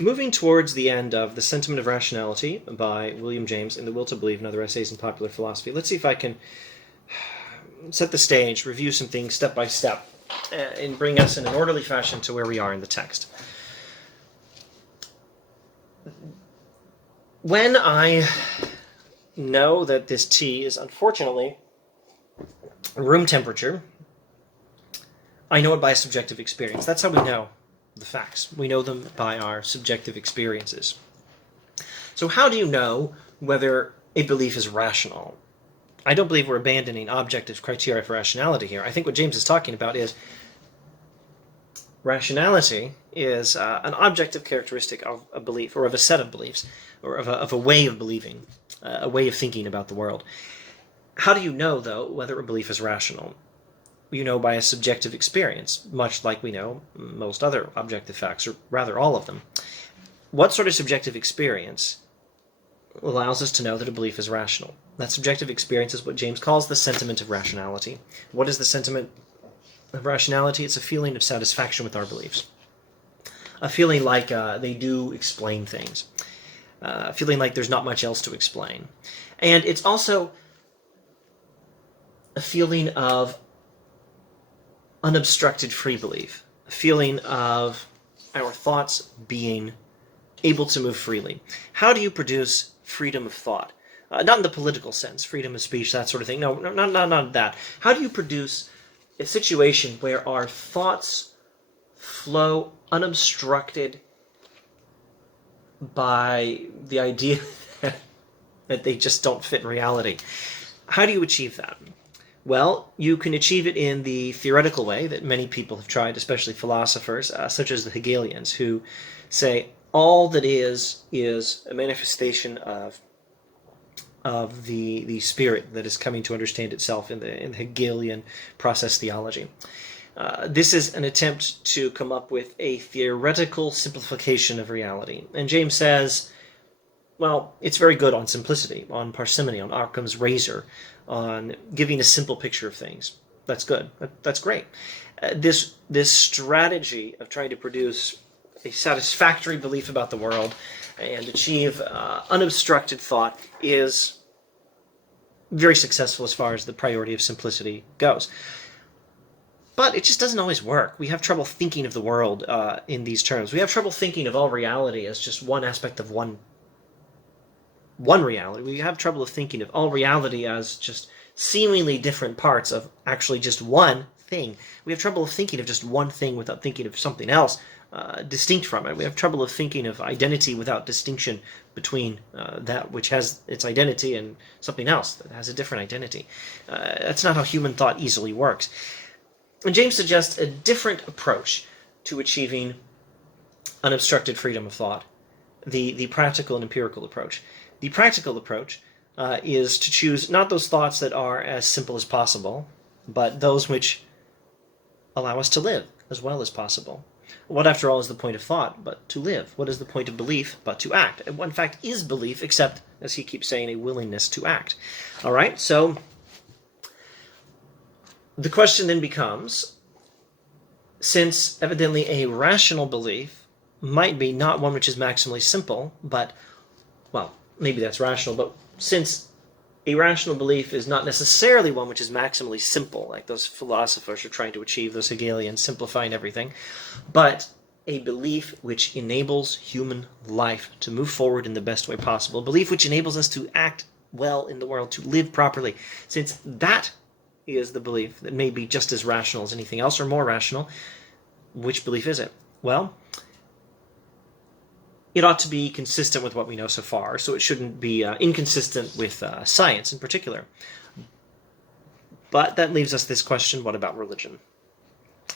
moving towards the end of The Sentiment of Rationality by William James in The Will to Believe and Other Essays in Popular Philosophy, let's see if I can set the stage, review some things step by step, and bring us in an orderly fashion to where we are in the text. When I know that this tea is unfortunately room temperature, I know it by subjective experience. That's how we know the facts. We know them by our subjective experiences. So how do you know whether a belief is rational? I don't believe we're abandoning objective criteria for rationality here. I think what James is talking about is rationality is an objective characteristic of a belief, or of a set of beliefs, or of a way of believing, a way of thinking about the world. How do you know, though, whether a belief is rational? You know by a subjective experience, much like we know most other objective facts, or rather all of them. What sort of subjective experience allows us to know that a belief is rational? That subjective experience is what James calls the sentiment of rationality. What is the sentiment of rationality? It's a feeling of satisfaction with our beliefs. A feeling like they do explain things. A feeling like there's not much else to explain. And it's also a feeling of unobstructed free belief. A feeling of our thoughts being able to move freely. How do you produce freedom of thought? Not in the political sense, freedom of speech, that sort of thing. No, not that. How do you produce a situation where our thoughts flow unobstructed by the idea that they just don't fit in reality? How do you achieve that? Well, you can achieve it in the theoretical way that many people have tried, especially philosophers, such as the Hegelians, who say all that is a manifestation of the spirit that is coming to understand itself in the Hegelian process theology. This is an attempt to come up with a theoretical simplification of reality. And James says, well, it's very good on simplicity, on parsimony, on Occam's razor, on giving a simple picture of things. That's good. That's great. This strategy of trying to produce a satisfactory belief about the world and achieve unobstructed thought is very successful as far as the priority of simplicity goes. But it just doesn't always work. We have trouble thinking of the world in these terms. We have trouble thinking of all reality as just one aspect of one reality. We have trouble of thinking of all reality as just seemingly different parts of actually just one thing. We have trouble of thinking of just one thing without thinking of something else distinct from it. We have trouble of thinking of identity without distinction between that which has its identity and something else that has a different identity. That's not how human thought easily works. And James suggests a different approach to achieving unobstructed freedom of thought, the practical and empirical approach. The practical approach is to choose not those thoughts that are as simple as possible, but those which allow us to live as well as possible. What, after all, is the point of thought but to live? What is the point of belief but to act? And what, in fact, is belief except, as he keeps saying, a willingness to act? All right, so the question then becomes, since evidently a rational belief might be not one which is maximally simple, but, well, maybe that's rational, but since a rational belief is not necessarily one which is maximally simple, like those philosophers are trying to achieve, those Hegelians, simplifying everything, but a belief which enables human life to move forward in the best way possible, a belief which enables us to act well in the world, to live properly, since that is the belief that may be just as rational as anything else, or more rational, which belief is it? Well, it ought to be consistent with what we know so far, so it shouldn't be inconsistent with science in particular. But that leaves us this question: what about religion?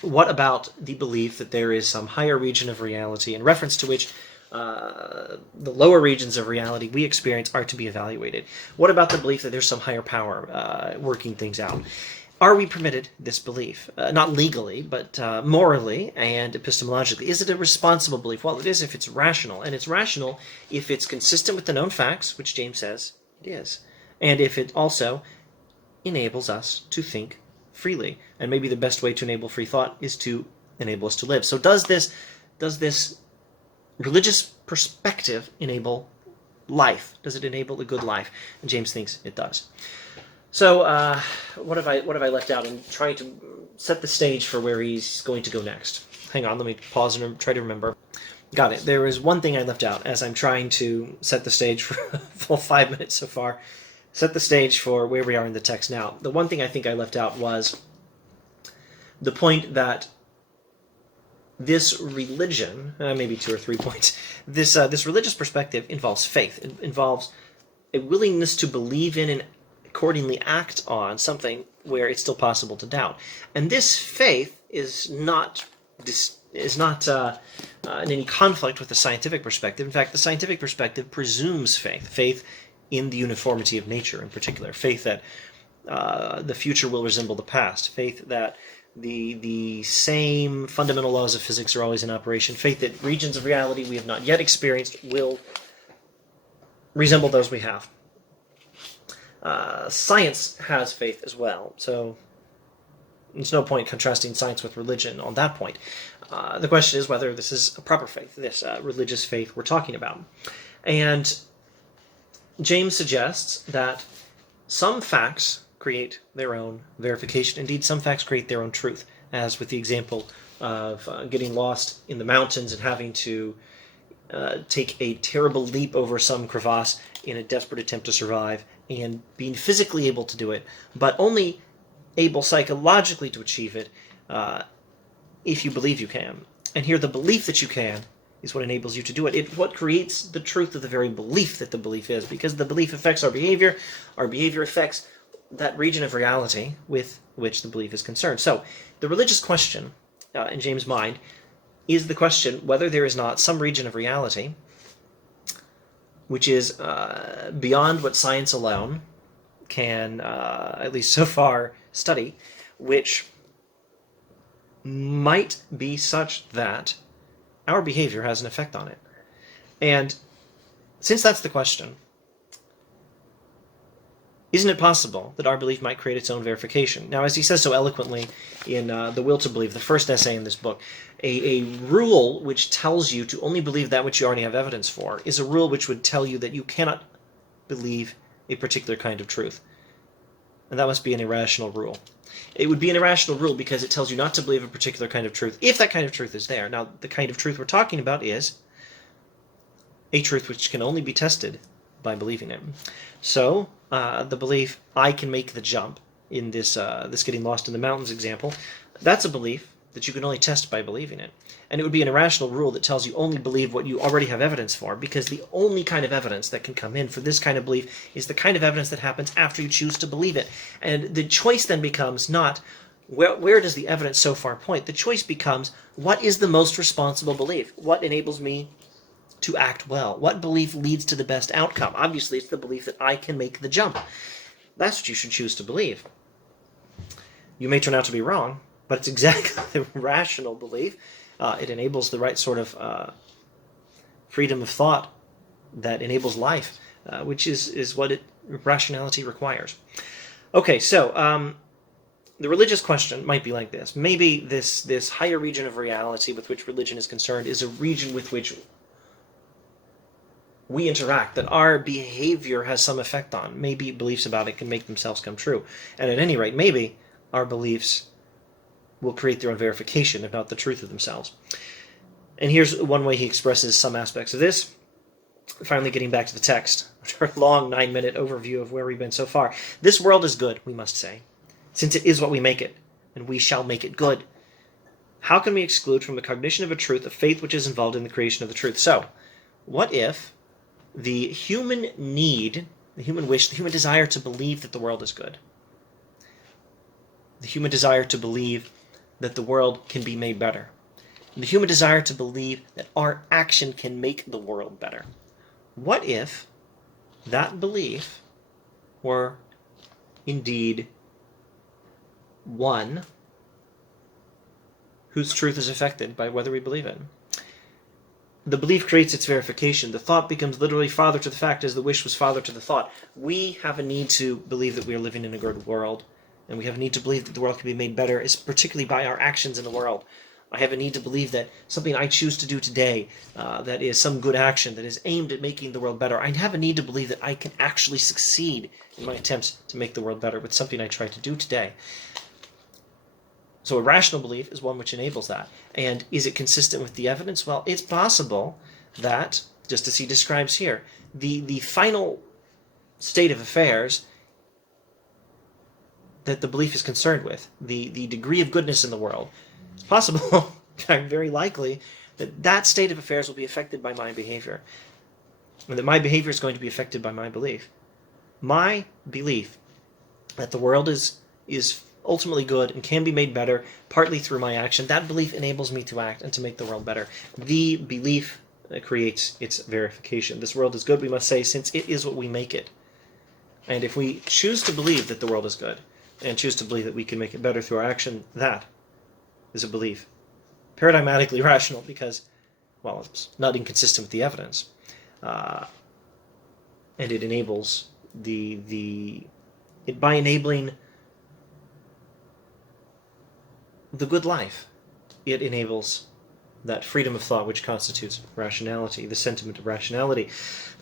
What about the belief that there is some higher region of reality in reference to which the lower regions of reality we experience are to be evaluated? What about the belief that there's some higher power working things out? Are we permitted this belief? Not legally, but morally and epistemologically. Is it a responsible belief? Well, it is if it's rational. And it's rational if it's consistent with the known facts, which James says it is. And if it also enables us to think freely. And maybe the best way to enable free thought is to enable us to live. So does this religious perspective enable life? Does it enable a good life? And James thinks it does. So what have I left out? I'm trying to set the stage for where he's going to go next. Hang on, let me pause and try to remember. Got it. There is one thing I left out as I'm trying to set the stage for a full 5 minutes so far. Set the stage for where we are in the text now. The one thing I think I left out was the point that this religion, maybe 2 or 3 points, this religious perspective involves faith. It involves a willingness to believe in and accordingly act on something where it's still possible to doubt. And this faith is not in any conflict with the scientific perspective. In fact, the scientific perspective presumes faith in the uniformity of nature in particular, faith that the future will resemble the past, faith that the same fundamental laws of physics are always in operation, faith that regions of reality we have not yet experienced will resemble those we have. Science has faith as well, so there's no point contrasting science with religion on that point. The question is whether this is a proper faith, this religious faith we're talking about. And James suggests that some facts create their own verification. Indeed, some facts create their own truth, as with the example of getting lost in the mountains and having to take a terrible leap over some crevasse in a desperate attempt to survive, and being physically able to do it, but only able psychologically to achieve it if you believe you can. And here the belief that you can is what enables you to do it. It's what creates the truth of the very belief that the belief is, because the belief affects our behavior affects that region of reality with which the belief is concerned. So the religious question in James' mind is the question whether there is not some region of reality which is beyond what science alone can, at least so far, study, which might be such that our behavior has an effect on it. And since that's the question, isn't it possible that our belief might create its own verification? Now, as he says so eloquently in The Will to Believe, the first essay in this book, a rule which tells you to only believe that which you already have evidence for is a rule which would tell you that you cannot believe a particular kind of truth. And that must be an irrational rule. It would be an irrational rule because it tells you not to believe a particular kind of truth, if that kind of truth is there. Now, the kind of truth we're talking about is a truth which can only be tested by believing it. So, the belief, I can make the jump, in this getting lost in the mountains example, that's a belief that you can only test by believing it. And it would be an irrational rule that tells you only believe what you already have evidence for, because the only kind of evidence that can come in for this kind of belief is the kind of evidence that happens after you choose to believe it. And the choice then becomes not, where does the evidence so far point? The choice becomes, what is the most responsible belief? What enables me to act well? What belief leads to the best outcome? Obviously, it's the belief that I can make the jump. That's what you should choose to believe. You may turn out to be wrong, but it's exactly the rational belief. It enables the right sort of freedom of thought that enables life, which is what rationality requires. Okay, so the religious question might be like this. Maybe this higher region of reality with which religion is concerned is a region with which we interact, that our behavior has some effect on. Maybe beliefs about it can make themselves come true. And at any rate, maybe our beliefs will create their own verification about the truth of themselves. And here's one way he expresses some aspects of this. Finally getting back to the text, after a long 9-minute overview of where we've been so far. This world is good, we must say, since it is what we make it, and we shall make it good. How can we exclude from the cognition of a truth a faith which is involved in the creation of the truth? So, what if the human need, the human wish, the human desire to believe that the world is good, the human desire to believe that the world can be made better, and the human desire to believe that our action can make the world better, what if that belief were indeed one whose truth is affected by whether we believe it? The belief creates its verification. The thought becomes literally father to the fact as the wish was father to the thought. We have a need to believe that we are living in a good world, and we have a need to believe that the world can be made better, particularly by our actions in the world. I have a need to believe that something I choose to do today, that is some good action that is aimed at making the world better, I have a need to believe that I can actually succeed in my attempts to make the world better with something I try to do today. So a rational belief is one which enables that. And is it consistent with the evidence? Well, it's possible that, just as he describes here, the final state of affairs that the belief is concerned with, the degree of goodness in the world, it's possible, in fact very likely, that that state of affairs will be affected by my behavior, and that my behavior is going to be affected by my belief. My belief that the world is ultimately good and can be made better partly through my action, that belief enables me to act and to make the world better. The belief creates its verification. This world is good, we must say, since it is what we make it. And if we choose to believe that the world is good, and choose to believe that we can make it better through our action, that is a belief. Paradigmatically rational because, well, it's not inconsistent with the evidence. And it enables by enabling the good life, it enables that freedom of thought which constitutes rationality, the sentiment of rationality.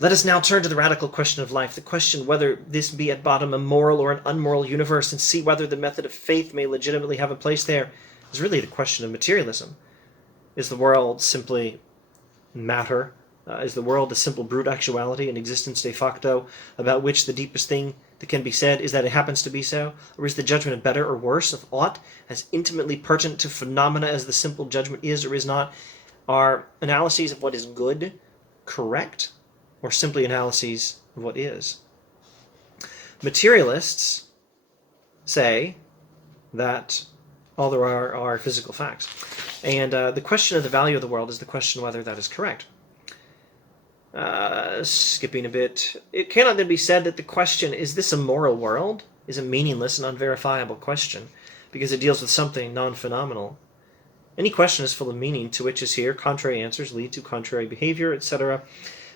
Let us now turn to the radical question of life, the question whether this be at bottom a moral or an unmoral universe, and see whether the method of faith may legitimately have a place there, is really the question of materialism. Is the world simply matter? Is the world a simple brute actuality, an existence de facto, about which the deepest thing that can be said is that it happens to be so? Or is the judgment of better or worse, of aught, as intimately pertinent to phenomena as the simple judgment is or is not? Are analyses of what is good correct, or simply analyses of what is? Materialists say that all there are physical facts. And the question of the value of the world is the question whether that is correct. Skipping a bit, it cannot then be said that the question, is this a moral world, is a meaningless and unverifiable question, because it deals with something non-phenomenal. Any question is full of meaning, to which, as here, contrary answers lead to contrary behavior, etc.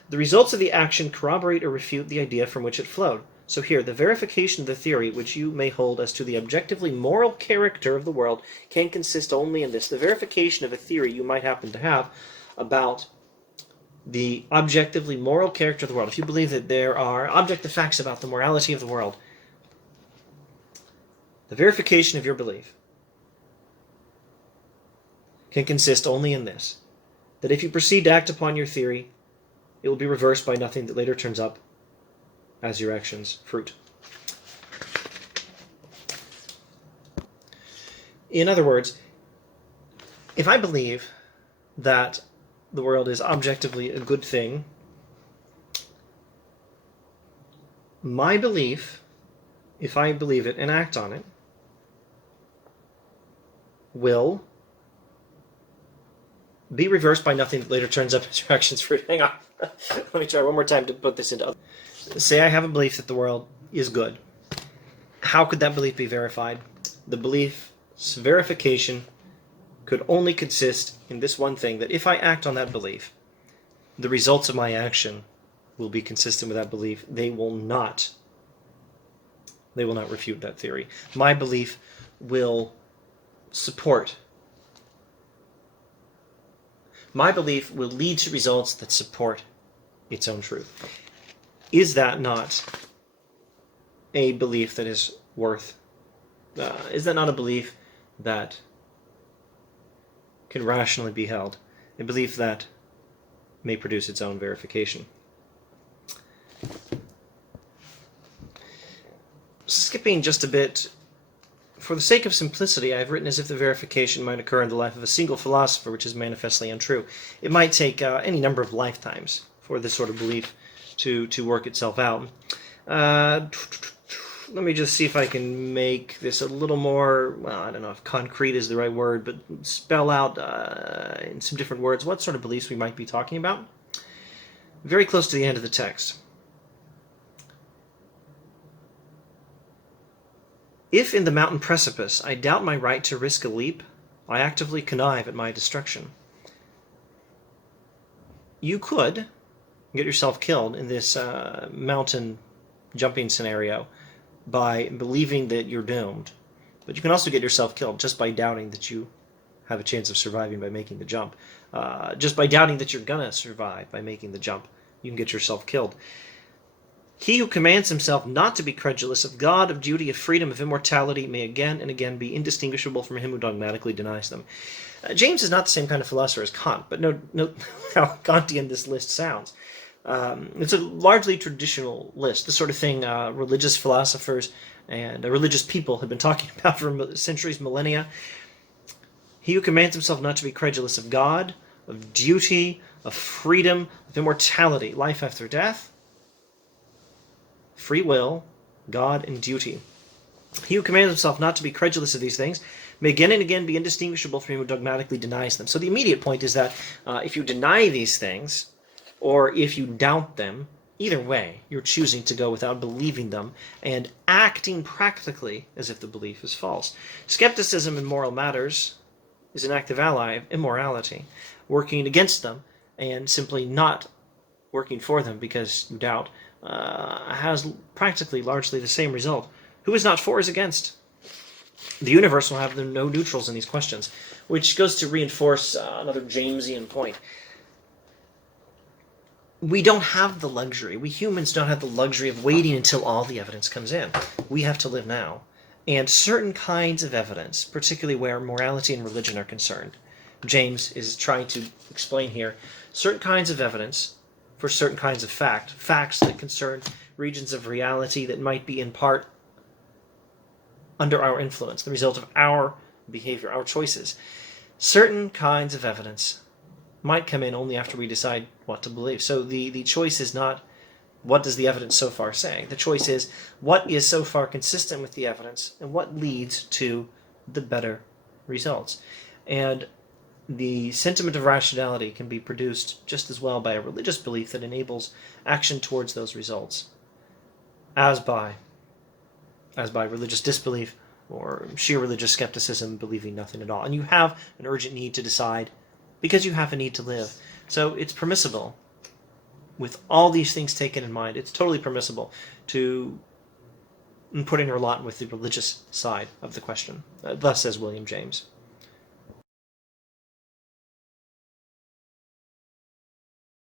The results of the action corroborate or refute the idea from which it flowed. So here, the verification of the theory which you may hold as to the objectively moral character of the world can consist only in this. The verification of a theory you might happen to have about the objectively moral character of the world, if you believe that there are objective facts about the morality of the world, the verification of your belief can consist only in this, that if you proceed to act upon your theory, it will be reversed by nothing that later turns up as your action's fruit. In other words, if I believe that the world is objectively a good thing, my belief, if I believe it and act on it, will be reversed by nothing that later turns up as your action's fruit. Hang on. Let me try one more time to put this into... Say I have a belief that the world is good. How could that belief be verified? The belief's verification could only consist in this one thing, that if I act on that belief, the results of my action will be consistent with that belief. They will not refute that theory. My belief will support. My belief will lead to results that support its own truth. Is that not a belief that is worth? Is that not a belief that can rationally be held? A belief that may produce its own verification. Skipping just a bit, for the sake of simplicity, I've written as if the verification might occur in the life of a single philosopher, which is manifestly untrue. It might take any number of lifetimes for this sort of belief to work itself out. Let me just see if I can make this a little more, well, I don't know if concrete is the right word, but spell out in some different words what sort of beliefs we might be talking about. Very close to the end of the text. If in the mountain precipice I doubt my right to risk a leap, I actively connive at my destruction. You could get yourself killed in this mountain jumping scenario by believing that you're doomed. But you can also get yourself killed just by doubting that you have a chance of surviving by making the jump. Just by doubting that you're going to survive by making the jump, you can get yourself killed. He who commands himself not to be credulous of God, of duty, of freedom, of immortality, may again and again be indistinguishable from him who dogmatically denies them. James is not the same kind of philosopher as Kant, but note how Kantian this list sounds. It's a largely traditional list, the sort of thing religious philosophers and religious people have been talking about for centuries, millennia. He who commands himself not to be credulous of God, of duty, of freedom, of immortality, life after death, free will, God, and duty. He who commands himself not to be credulous of these things may again and again be indistinguishable from him who dogmatically denies them. So the immediate point is that if you deny these things, or if you doubt them, either way, you're choosing to go without believing them and acting practically as if the belief is false. Skepticism in moral matters is an active ally of immorality, working against them and simply not working for them because you doubt has practically largely the same result. Who is not for is against. The universe will have no neutrals in these questions, which goes to reinforce another Jamesian point. We don't have the luxury. We humans don't have the luxury of waiting until all the evidence comes in. We have to live now. And certain kinds of evidence, particularly where morality and religion are concerned, James is trying to explain here, certain kinds of evidence for certain kinds of facts that concern regions of reality that might be in part under our influence, the result of our behavior, our choices. Certain kinds of evidence might come in only after we decide what to believe. So the choice is not what does the evidence so far say. The choice is what is so far consistent with the evidence and what leads to the better results. And the sentiment of rationality can be produced just as well by a religious belief that enables action towards those results as by religious disbelief or sheer religious skepticism, believing nothing at all. And you have an urgent need to decide because you have a need to live. So it's permissible, with all these things taken in mind, it's totally permissible to put in your lot with the religious side of the question. Thus says William James.